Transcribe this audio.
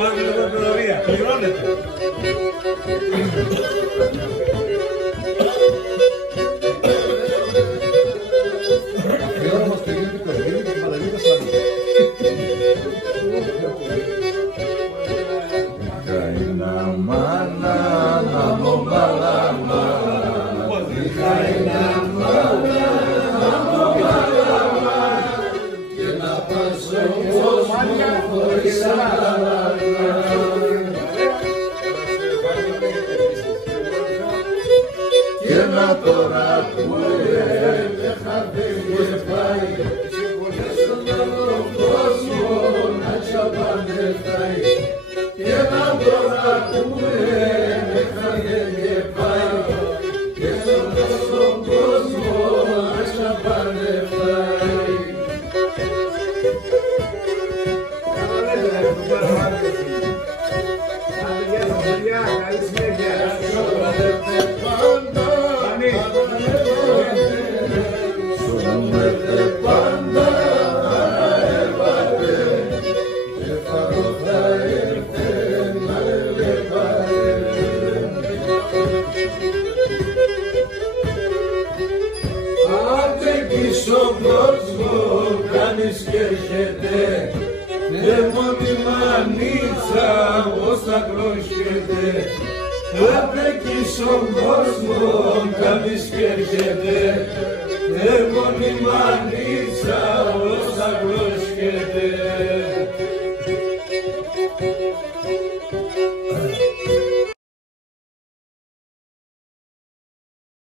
Πάμε εδώ προδορία. Πληρώνεται. Και να τώρα που έχα δεν πάει στον κόσμο να τσαπανεφτάει. Και να τώρα που έχα δεν πάει και στον κόσμο να τσαπανεφτάει. Στον κόσμο κανείς κι έρχεται, μόνη μανίτσα ως θα κρόσχεται. Απ' εκεί στον κόσμο κανείς κι έρχεται, μόνη μανίτσα